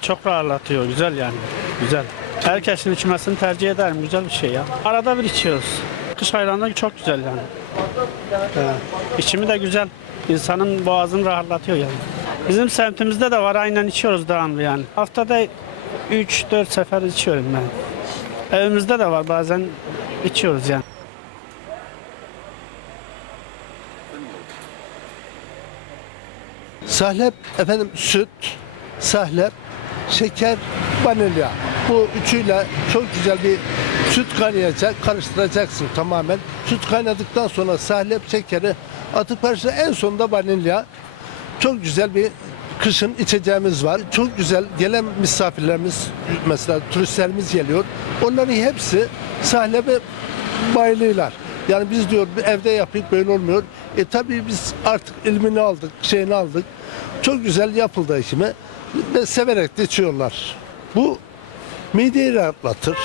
Çok rahatlatıyor. Güzel yani. Güzel. Herkesin içmesini tercih ederim. Güzel bir şey ya. Arada bir içiyoruz. Kış aylarında çok güzel yani. Evet. İçimi de güzel. İnsanın boğazını rahatlatıyor yani. Bizim semtimizde de var. Aynen içiyoruz devamlı yani. Haftada 3-4 sefer içiyorum ben. Evimizde de var. Bazen içiyoruz yani. Sahlep efendim süt, sahlep, şeker, vanilya. Bu üçüyle çok güzel bir süt kaynayacak, karıştıracaksın tamamen. Süt kaynadıktan sonra sahlep, şekeri atıp karıştır. En sonunda vanilya. Çok güzel bir kışın içeceğimiz var. Çok güzel gelen misafirlerimiz mesela turistlerimiz geliyor. Onların hepsi sahlebe bayılıyorlar. Yani biz diyor evde yapıp böyle olmuyor. E tabii biz artık ilmini aldık, şeyini aldık. Çok güzel yapıldı işimi. Ve severek de içiyorlar. Bu mideyi rahatlatır.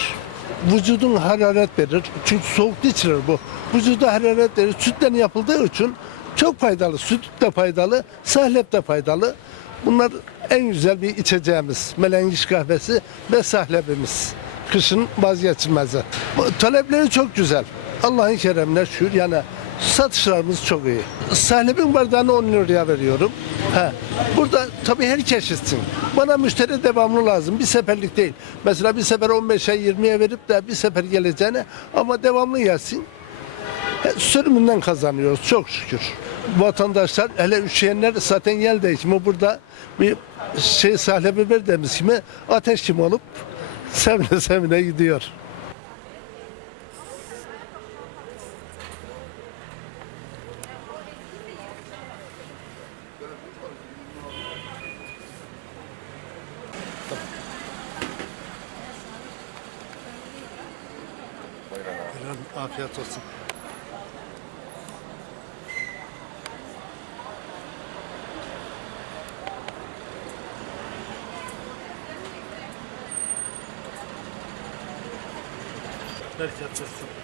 Vücudun hararet verir. Çünkü soğuk içilir bu. Vücuda hararet verir. Sütten yapıldığı için çok faydalı. Süt de faydalı, sahlep de faydalı. Bunlar en güzel bir içeceğimiz. Melengiş kahvesi ve sahlebimiz. Kışın vazgeçilmezi. Talepleri çok güzel. Allah'ın keremine şükür. Yani satışlarımız çok iyi. Sahlebin bardağını 10 liraya veriyorum. He. Burada tabii herkes içsin. Bana müşteri devamlı lazım. Bir seferlik değil. Mesela bir sefer 15'e 20'ye verip de bir sefer geleceğine ama devamlı gelsin. Sürümünden kazanıyoruz çok şükür. Vatandaşlar hele üşüyenler zaten gel de şimdi burada bir şey sahlebi ver demiş gibi ateş kim olup sevine sevine gidiyor. Afiyet olsun. Bereket olsun.